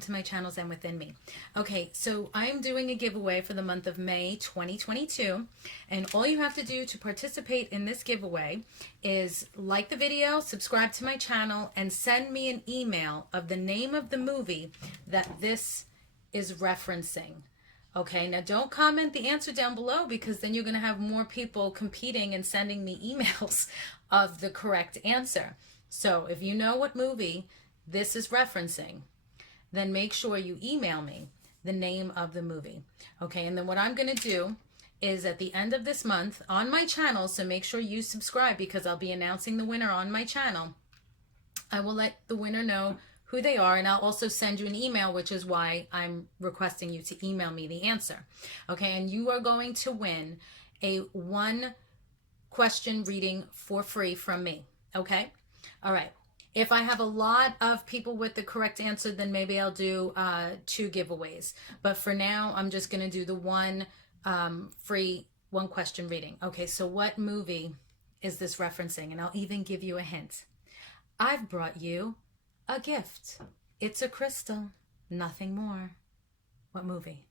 welcome to my channel Zen Within Me. Okay, so I'm doing a giveaway for the month of May 2022, and all you have to do to participate in this giveaway is like the video, subscribe to my channel, and send me an email of the name of the movie that this is referencing. Okay, now don't comment the answer down below, because then you're going to have more people competing and sending me emails of the correct answer. So if you know what movie this is referencing, then make sure you email me the name of the movie. Okay, and then what I'm going to do is at the end of this month on my channel, so make sure you subscribe because I'll be announcing the winner on my channel. I will let the winner know who they are, and I'll also send you an email, which is why I'm requesting you to email me the answer. Okay, and you are going to win a 1 question reading for free from me. Okay, all right. If I have a lot of people with the correct answer, then maybe I'll do 2 giveaways. But for now, I'm just going to do the one free 1 question reading. Okay, so what movie is this referencing? And I'll even give you a hint. I've brought you a gift. It's a crystal, nothing more. What movie?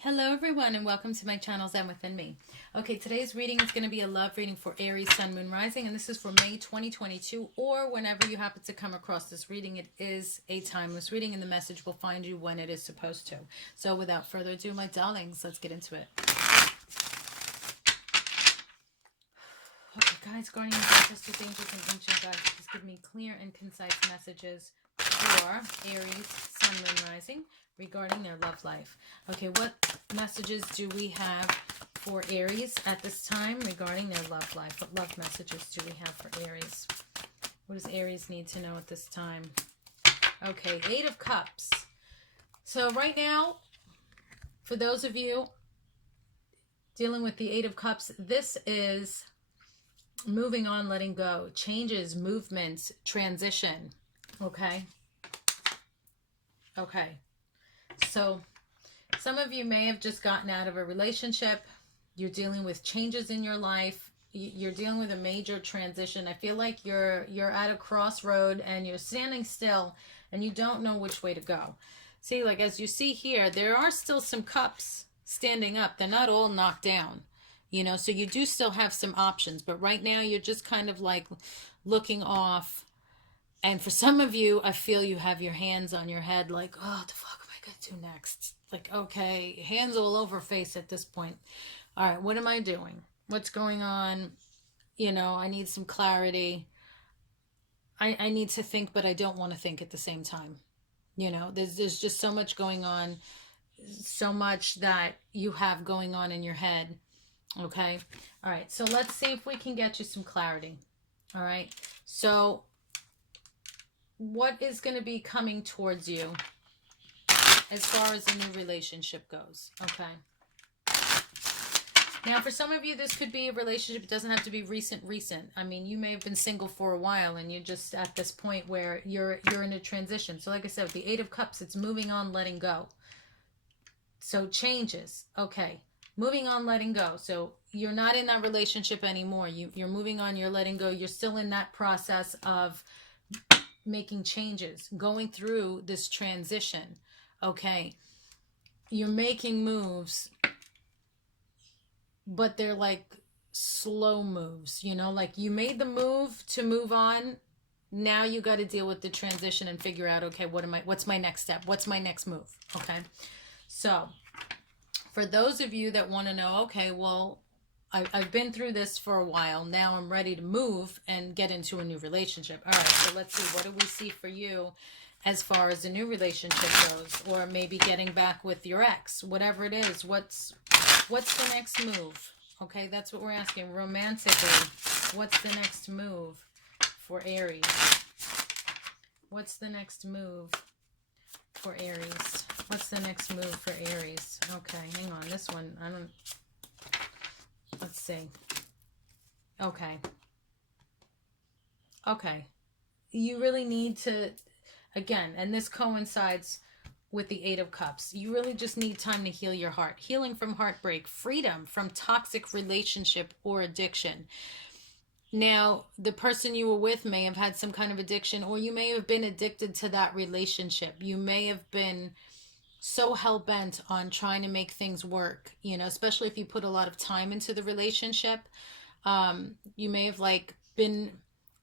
Hello everyone, and welcome to my channel Zen Within Me. Okay, today's reading is going to be a love reading for Aries, Sun, Moon, Rising, and this is for May 2022, or whenever you happen to come across this reading. It is a timeless reading, and the message will find you when it is supposed to. So without further ado, my darlings, let's get into it. Okay, guys, guardians, ancestors, angels, and ancient guides, just give me clear and concise messages for Aries, Sun, Moon, Rising regarding their love life. Okay, what messages do we have for Aries at this time regarding their love life? What love messages do we have for Aries? What does Aries need to know at this time? Okay, 8 of Cups. So right now, for those of you dealing with the 8 of Cups, this is moving on, letting go, changes, movements, transition. Okay. Okay. So some of you may have just gotten out of a relationship. You're dealing with changes in your life. You're dealing with a major transition. I feel like you're at a crossroad and you're standing still and you don't know which way to go. See, like as you see here, there are still some cups standing up. They're not all knocked down. You know, so you do still have some options, but right now you're just kind of like looking off. And for some of you, I feel you have your hands on your head like, oh, what the fuck am I going to do next? Like, okay, hands all over face at this point. All right, what am I doing? What's going on? You know, I need some clarity. I need to think, but I don't want to think at the same time. You know, there's just so much going on, so much that you have going on in your head. Okay. All right. So let's see if we can get you some clarity. All right. So what is going to be coming towards you as far as a new relationship goes? Okay. Now, for some of you, this could be a relationship. It doesn't have to be recent. I mean, you may have been single for a while and you're just at this point where you're in a transition. So like I said, with the 8 of Cups, it's moving on, letting go. So changes. Okay. Moving on, letting go. So you're not in that relationship anymore. You're moving on, you're letting go. You're still in that process of making changes, going through this transition. Okay. You're making moves, but they're like slow moves, you know, like you made the move to move on. Now you got to deal with the transition and figure out, okay, what's my next step? What's my next move? Okay. So for those of you that want to know, okay, well, I've been through this for a while. Now I'm ready to move and get into a new relationship. All right, so let's see. What do we see for you as far as a new relationship goes? Or maybe getting back with your ex, whatever it is. What's the next move? Okay, that's what we're asking. Romantically, what's the next move for Aries? What's the next move for Aries? What's the next move for Aries? Okay, hang on. This one, I don't... Let's see. Okay. Okay. You really need to, again, and this coincides with the 8 of Cups. You really just need time to heal your heart. Healing from heartbreak, freedom from toxic relationship or addiction. Now, the person you were with may have had some kind of addiction, or you may have been addicted to that relationship. You may have been so hell bent on trying to make things work, you know, especially if you put a lot of time into the relationship. You may have like been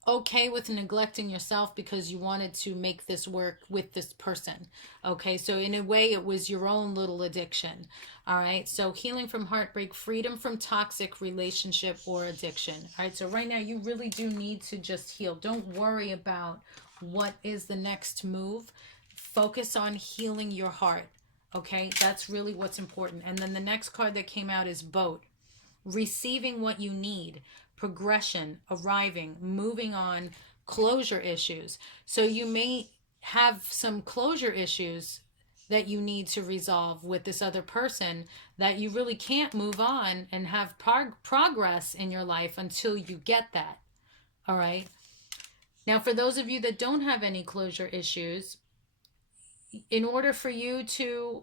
okay with neglecting yourself because you wanted to make this work with this person. Okay, so in a way, it was your own little addiction. All right, so healing from heartbreak, freedom from toxic relationship or addiction. All right, so right now, you really do need to just heal. Don't worry about what is the next move. Focus on healing your heart. Okay, that's really what's important. And then the next card that came out is boat. Receiving what you need, progression, arriving, moving on, closure issues. So you may have some closure issues that you need to resolve with this other person, that you really can't move on and have progress in your life until you get that. All right. Now, for those of you that don't have any closure issues, in order for you to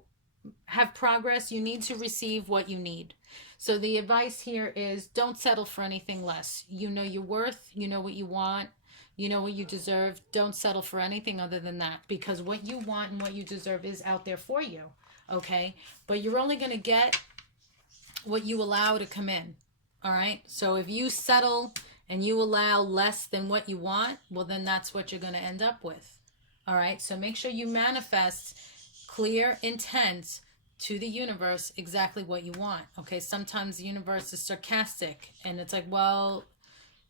have progress, you need to receive what you need. So the advice here is don't settle for anything less. You know your worth, you know what you want, you know what you deserve. Don't settle for anything other than that, because what you want and what you deserve is out there for you. Okay? But you're only going to get what you allow to come in. All right? So if you settle and you allow less than what you want, well, then that's what you're going to end up with. All right? So make sure you manifest clear intent to the universe exactly what you want. Okay? Sometimes the universe is sarcastic and it's like, well,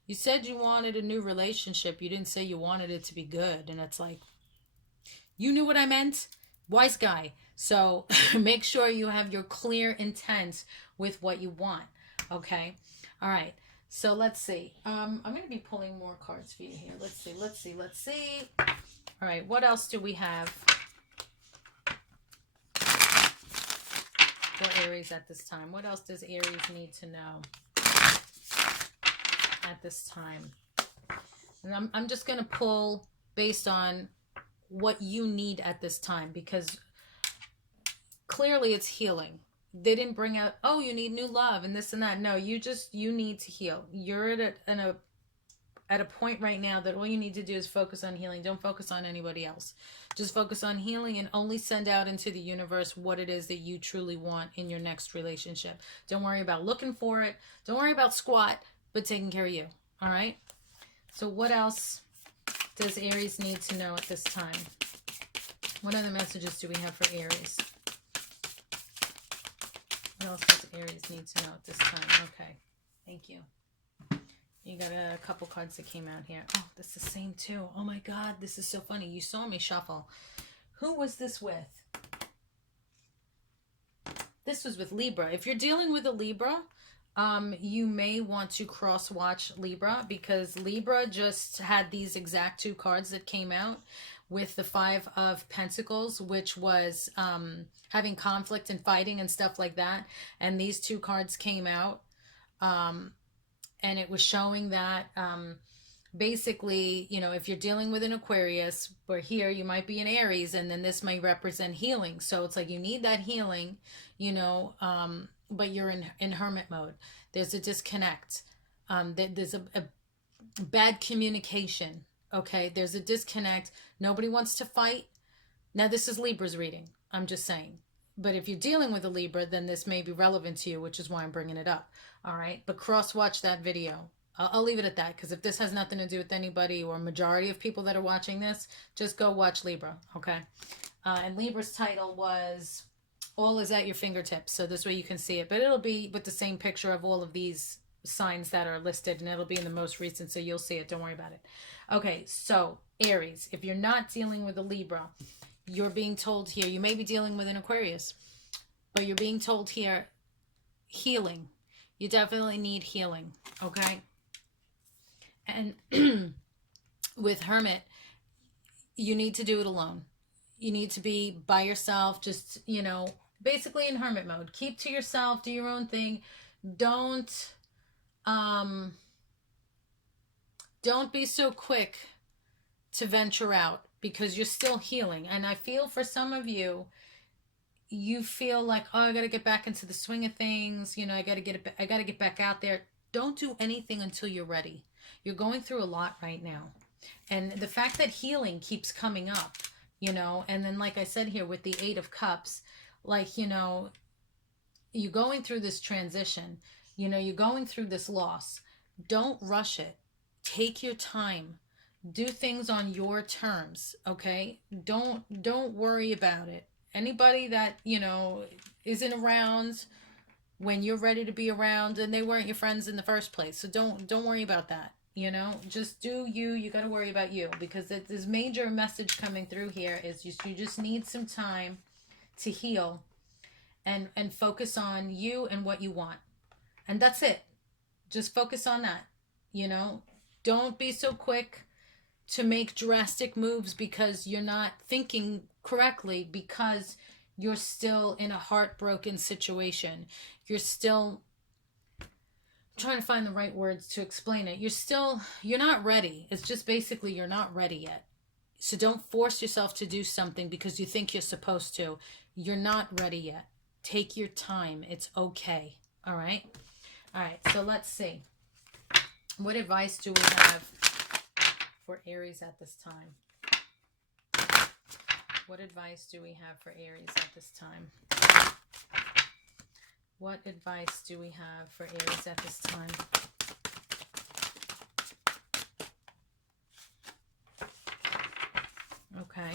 you said you wanted a new relationship. You didn't say you wanted it to be good. And it's like, you knew what I meant? Wise guy. So make sure you have your clear intent with what you want. Okay? All right. So let's see. I'm going to be pulling more cards for you here. Let's see. All right. What else do we have for Aries at this time? What else does Aries need to know at this time? And I'm just going to pull based on what you need at this time, because clearly it's healing. They didn't bring out, oh, you need new love and this and that. No, you need to heal. You're at a point right now that all you need to do is focus on healing. Don't focus on anybody else. Just focus on healing and only send out into the universe what it is that you truly want in your next relationship. Don't worry about looking for it. Don't worry about squat, but taking care of you. All right? So what else does Aries need to know at this time? What other messages do we have for Aries? What else does Aries need to know at this time? Okay, thank you. You got a couple cards that came out here. Oh, that's the same too. Oh my God, this is so funny. You saw me shuffle. Who was this with? This was with Libra. If you're dealing with a Libra, you may want to cross-watch Libra, because Libra just had these exact two cards that came out with the Five of Pentacles, which was having conflict and fighting and stuff like that. And these two cards came out, and it was showing that basically, you know, if you're dealing with an Aquarius, or here you might be an Aries, and then this may represent healing. So it's like you need that healing, you know, but you're in hermit mode. There's a disconnect. There's a bad communication. Okay, there's a disconnect. Nobody wants to fight. Now, this is Libra's reading. I'm just saying. But if you're dealing with a Libra, then this may be relevant to you, which is why I'm bringing it up. All right, but cross-watch that video. I'll leave it at that, because if this has nothing to do with anybody or majority of people that are watching this, just go watch Libra, okay? And Libra's title was All Is at Your Fingertips, so this way you can see it. But it'll be with the same picture of all of these signs that are listed, and it'll be in the most recent, so you'll see it. Don't worry about it. Okay, so Aries, if you're not dealing with a Libra, you're being told here, you may be dealing with an Aquarius, but you're being told here, healing. You definitely need healing, okay? And with Hermit, you need to do it alone. You need to be by yourself, just, you know, basically in hermit mode. Keep to yourself, do your own thing. Don't be so quick to venture out, because you're still healing. And I feel for some of you, you feel like, oh, I got to get back into the swing of things. You know, I got to get back out there. Don't do anything until you're ready. You're going through a lot right now. And the fact that healing keeps coming up, and then like I said here with the 8 of Cups, like, you're going through this transition, you're going through this loss. Don't rush it. Take your time. Do things on your terms, okay? Don't worry about it. Anybody that, isn't around when you're ready to be around, and they weren't your friends in the first place. So don't worry about that. Just do you. You got to worry about you, because this major message coming through here is you just need some time to heal and focus on you and what you want. And that's it. Just focus on that. Don't be so quick to make drastic moves because you're not thinking correctly, because you're still in a heartbroken situation. You're still trying to find the right words to explain it. You're not ready. It's just basically you're not ready yet. So don't force yourself to do something because you think you're supposed to. You're not ready yet. Take your time. It's okay. All right? All right, so let's see. What advice do we have for Aries at this time? What advice do we have for Aries at this time? What advice do we have for Aries at this time? Okay.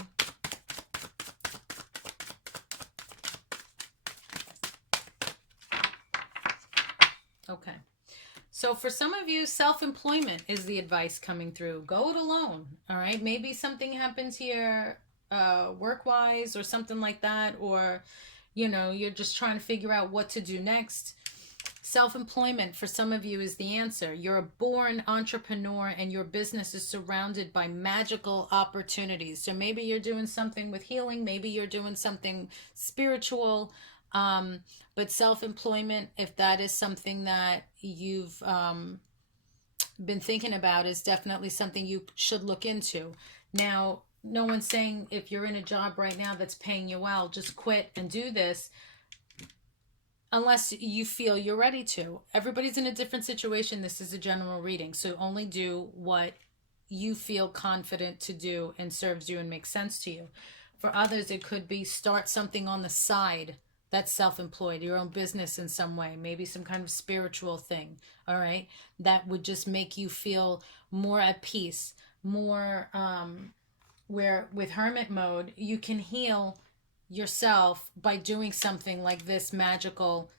Okay. So for some of you, self-employment is the advice coming through. Go it alone. All right. Maybe something happens here work-wise or something like that. Or, you're just trying to figure out what to do next. Self-employment for some of you is the answer. You're a born entrepreneur and your business is surrounded by magical opportunities. So maybe you're doing something with healing. Maybe you're doing something spiritual. But self-employment, if that is something that you've been thinking about, is definitely something you should look into. Now, no one's saying if you're in a job right now that's paying you well, just quit and do this, unless you feel you're ready to. Everybody's in a different situation. This is a general reading, so only do what you feel confident to do and serves you and makes sense to you. For others, it could be start something on the side that's self-employed, your own business in some way, maybe some kind of spiritual thing, all right? That would just make you feel more at peace, more where with hermit mode, you can heal yourself by doing something like this magical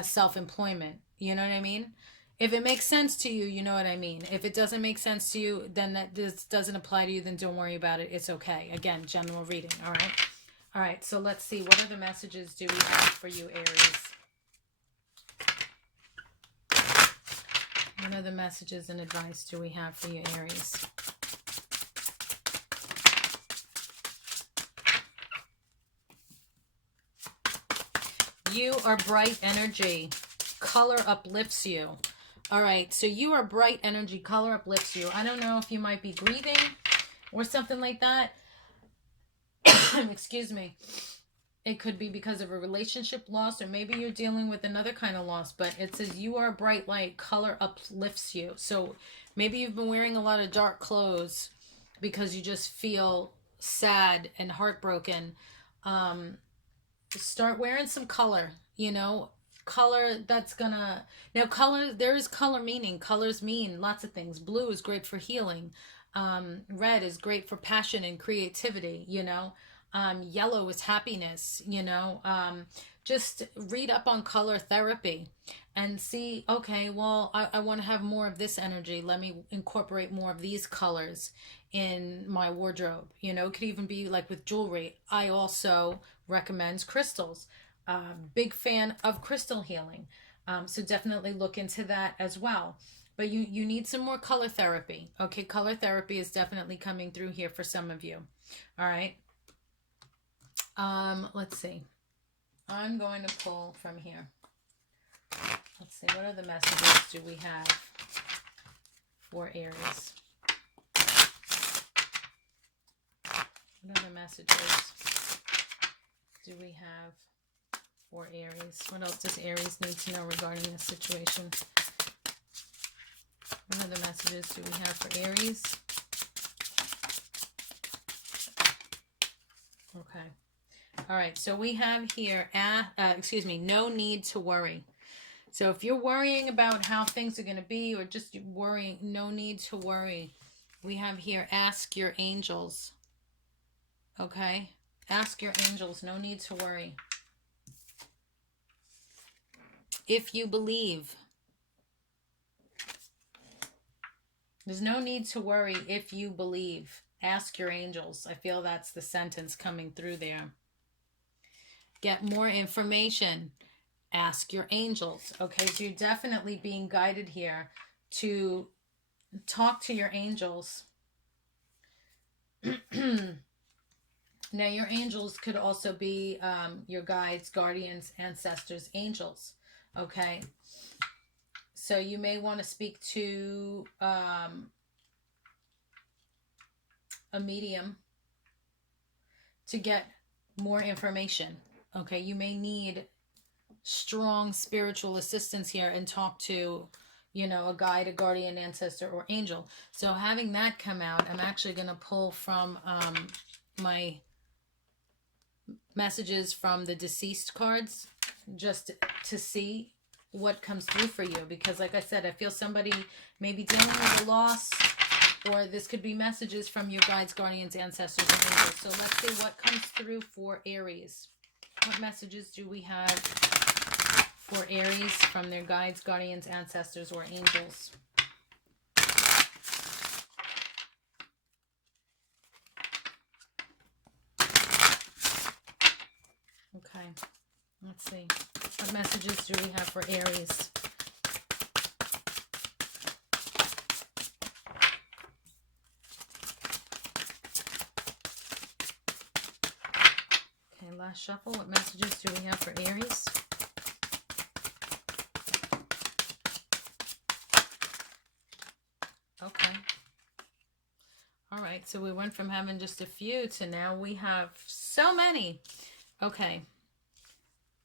self-employment. You know what I mean? If it makes sense to you, you know what I mean. If it doesn't make sense to you, then that this doesn't apply to you, then don't worry about it. It's okay. Again, general reading, all right? All right, so let's see. What other messages do we have for you, Aries? What other messages and advice do we have for you, Aries? You are bright energy. Color uplifts you. All right, so you are bright energy. Color uplifts you. I don't know if you might be grieving or something like that. Excuse me. It could be because of a relationship loss, or maybe you're dealing with another kind of loss, but it says you are a bright light. Color uplifts you. So maybe you've been wearing a lot of dark clothes because you just feel sad and heartbroken. Start wearing some color, color that's gonna, now color, there is color meaning. Colors mean lots of things. Blue is great for healing. Red is great for passion and creativity, yellow is happiness, just read up on color therapy and see, okay, well, I want to have more of this energy. Let me incorporate more of these colors in my wardrobe. It could even be like with jewelry. I also recommend crystals. Big fan of crystal healing. So definitely look into that as well. But you need some more color therapy. Okay, color therapy is definitely coming through here for some of you. All right. Let's see. I'm going to pull from here. Let's see. What other messages do we have for Aries? What other messages do we have for Aries? What else does Aries need to know regarding this situation? What other messages do we have for Aries? Okay. All right. So we have here, no need to worry. So if you're worrying about how things are going to be, or just worrying, no need to worry. We have here, ask your angels. Okay. Ask your angels. No need to worry. If you believe. There's no need to worry if you believe. Ask your angels. I feel that's the sentence coming through there. Get more information. Ask your angels. Okay, so you're definitely being guided here to talk to your angels. Now, your angels could also be your guides, guardians, ancestors, angels. Okay, so you may want to speak to a medium to get more information. Okay, you may need strong spiritual assistance here and talk to, a guide, a guardian, ancestor, or angel. So having that come out, I'm actually going to pull from my messages from the deceased cards just to see what comes through for you, because like I said, I feel somebody may be dealing with a loss, or this could be messages from your guides, guardians, ancestors, and angels. So let's see what comes through for Aries. What messages do we have for Aries from their guides, guardians, ancestors, or angels? Okay, let's see. What messages do we have for Aries? Okay, last shuffle. What messages do we have for Aries? Okay. All right, so we went from having just a few to now we have so many. Okay.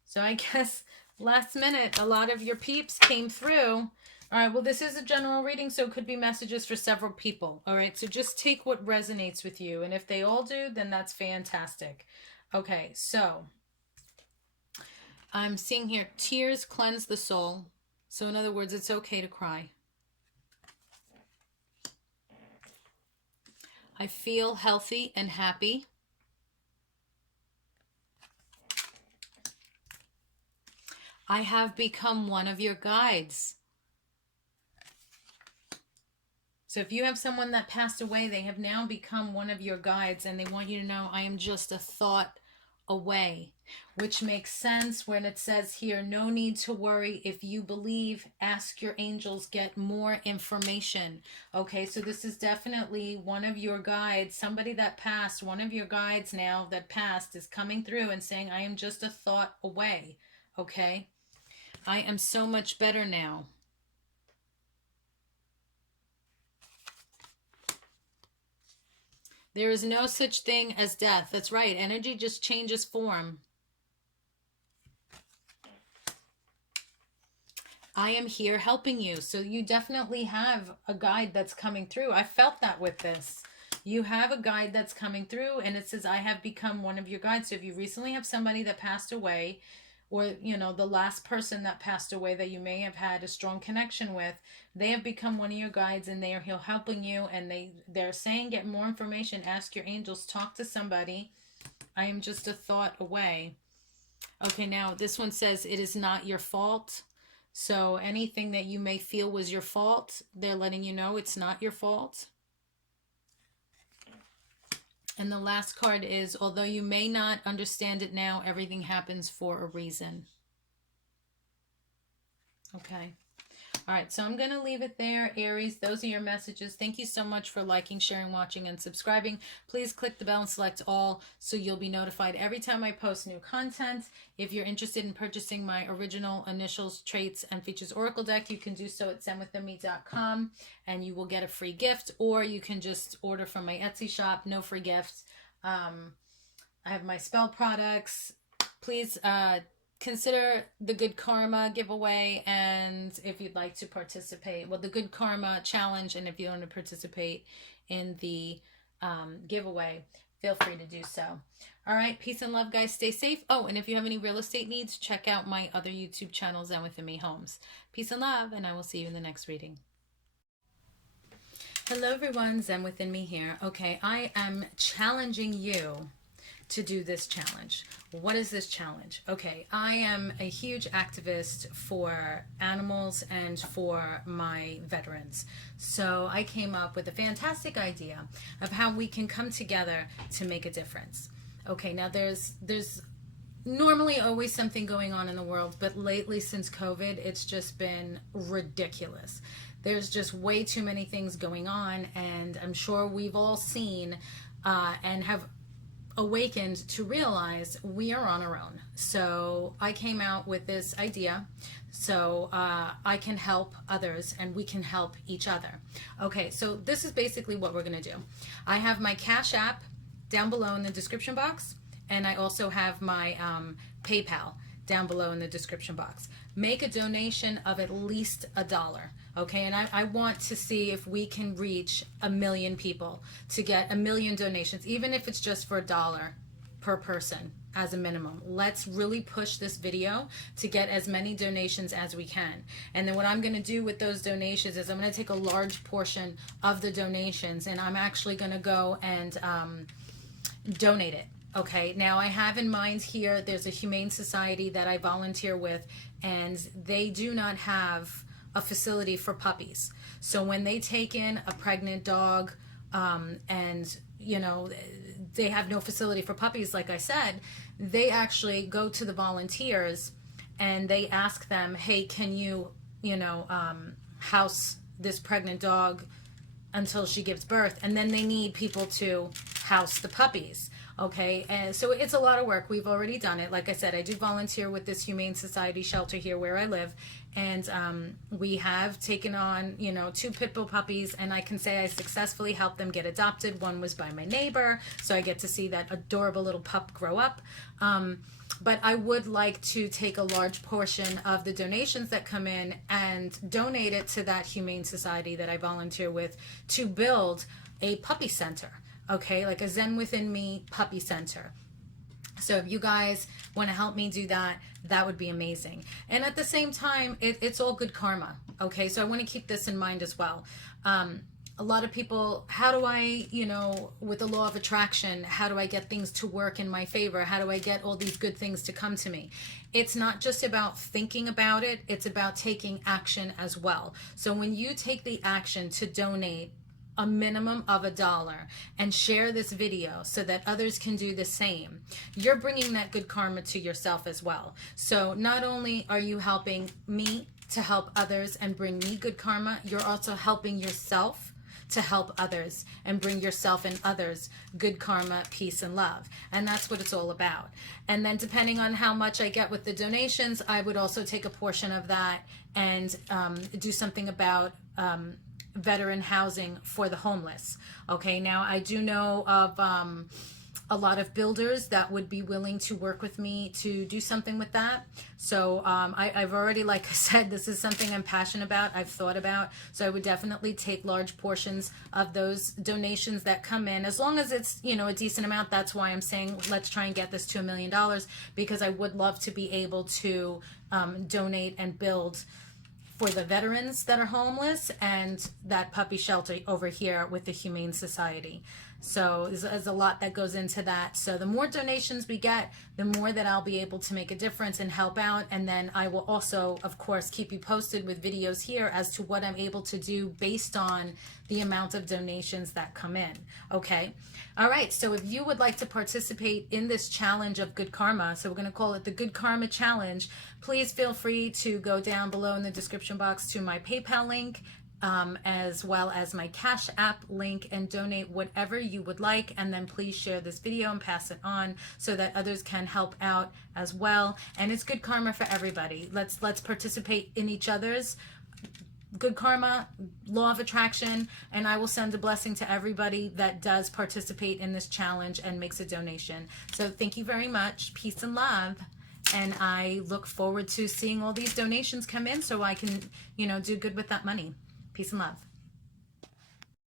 So I guess last minute, a lot of your peeps came through. All right, well, this is a general reading, so it could be messages for several people. All right, so just take what resonates with you. And if they all do, then that's fantastic. Okay, so I'm seeing here, tears cleanse the soul. So in other words, it's okay to cry. I feel healthy and happy. I have become one of your guides. So if you have someone that passed away, they have now become one of your guides, and they want you to know, I am just a thought away, which makes sense when it says here, no need to worry. If you believe, ask your angels, get more information. Okay, so this is definitely one of your guides, somebody that passed, one of your guides now that passed is coming through and saying, I am just a thought away. Okay, I am so much better now. There is no such thing as death. That's right. Energy just changes form. I am here helping you. So you definitely have a guide that's coming through. I felt that with this. You have a guide that's coming through, and it says, I have become one of your guides. So if you recently have somebody that passed away, or the last person that passed away that you may have had a strong connection with, they have become one of your guides, and they are helping you, and they're saying, get more information, ask your angels, talk to somebody. I am just a thought away. Okay, now this one says, it is not your fault. So anything that you may feel was your fault, they're letting you know it's not your fault. And the last card is, although you may not understand it now, everything happens for a reason. Okay. All right, so I'm going to leave it there, Aries. Those are your messages. Thank you so much for liking, sharing, watching, and subscribing. Please click the bell and select all so you'll be notified every time I post new content. If you're interested in purchasing my original initials, traits, and features oracle deck, you can do so at sendwiththenme.com, and you will get a free gift, or you can just order from my Etsy shop. No free gifts. I have my spell products. Please consider the Good Karma giveaway, and if you'd like to participate, well, the Good Karma challenge, and if you want to participate in the giveaway, feel free to do so. All right, peace and love, guys. Stay safe. Oh, and if you have any real estate needs, check out my other YouTube channel, Zen Within Me Homes. Peace and love, and I will see you in the next reading. Hello, everyone. Zen Within Me here. Okay, I am challenging you to do this challenge. What is this challenge? Okay, I am a huge activist for animals and for my veterans. So I came up with a fantastic idea of how we can come together to make a difference. Okay, now there's normally always something going on in the world, but lately since COVID, it's just been ridiculous. There's just way too many things going on, and I'm sure we've all seen and have awakened to realize we are on our own. So I came out with this idea so I can help others and we can help each other. Okay, so this is basically what we're going to do. I have my Cash App down below in the description box, and I also have my PayPal down below in the description box. Make a donation of at least $1. Okay, and I want to see if we can reach 1 million people to get 1 million donations, even if it's just for $1 per person as a minimum. Let's really push this video to get as many donations as we can. And then what I'm going to do with those donations is I'm going to take a large portion of the donations, and I'm actually going to go and donate it. Okay, now I have in mind here, there's a humane society that I volunteer with, and they do not have a facility for puppies. So when they take in a pregnant dog, and you know, they have no facility for puppies, like I said, they actually go to the volunteers and they ask them, hey, can you, house this pregnant dog until she gives birth? And then they need people to house the puppies. Okay, and so it's a lot of work. We've already done it. Like I said, I do volunteer with this Humane Society shelter here where I live, and we have taken on, 2 pit bull puppies, and I can say I successfully helped them get adopted. One was by my neighbor, so I get to see that adorable little pup grow up. But I would like to take a large portion of the donations that come in and donate it to that Humane Society that I volunteer with to build a puppy center. Okay, like a Zen Within Me puppy center. So if you guys want to help me do that, that would be amazing. And at the same time, it's all good karma. Okay, so I want to keep this in mind as well. A lot of people, how do I, with the law of attraction, how do I get things to work in my favor? How do I get all these good things to come to me? It's not just about thinking about it, it's about taking action as well. So when you take the action to donate a minimum of $1 and share this video so that others can do the same, you're bringing that good karma to yourself as well. So not only are you helping me to help others and bring me good karma, you're also helping yourself to help others and bring yourself and others good karma, peace, and love. And that's what it's all about. And then depending on how much I get with the donations, I would also take a portion of that and do something about veteran housing for the homeless. Okay, now I do know of a lot of builders that would be willing to work with me to do something with that. So I've already, like I said, this is something I'm passionate about, I've thought about. So I would definitely take large portions of those donations that come in, as long as it's, a decent amount. That's why I'm saying let's try and get this to $1 million, because I would love to be able to donate and build for the veterans that are homeless and that puppy shelter over here with the Humane Society. So there's a lot that goes into that. So the more donations we get, the more that I'll be able to make a difference and help out. And then I will also, of course, keep you posted with videos here as to what I'm able to do based on the amount of donations that come in. Okay. All right. So if you would like to participate in this challenge of good karma, so we're going to call it the Good Karma Challenge, please feel free to go down below in the description box to my PayPal link, as well as my Cash App link, and donate whatever you would like. And then please share this video and pass it on so that others can help out as well. And it's good karma for everybody. Let's participate in each other's good karma, law of attraction, and I will send a blessing to everybody that does participate in this challenge and makes a donation. So thank you very much. Peace and love. And I look forward to seeing all these donations come in so I can, do good with that money. Peace and love.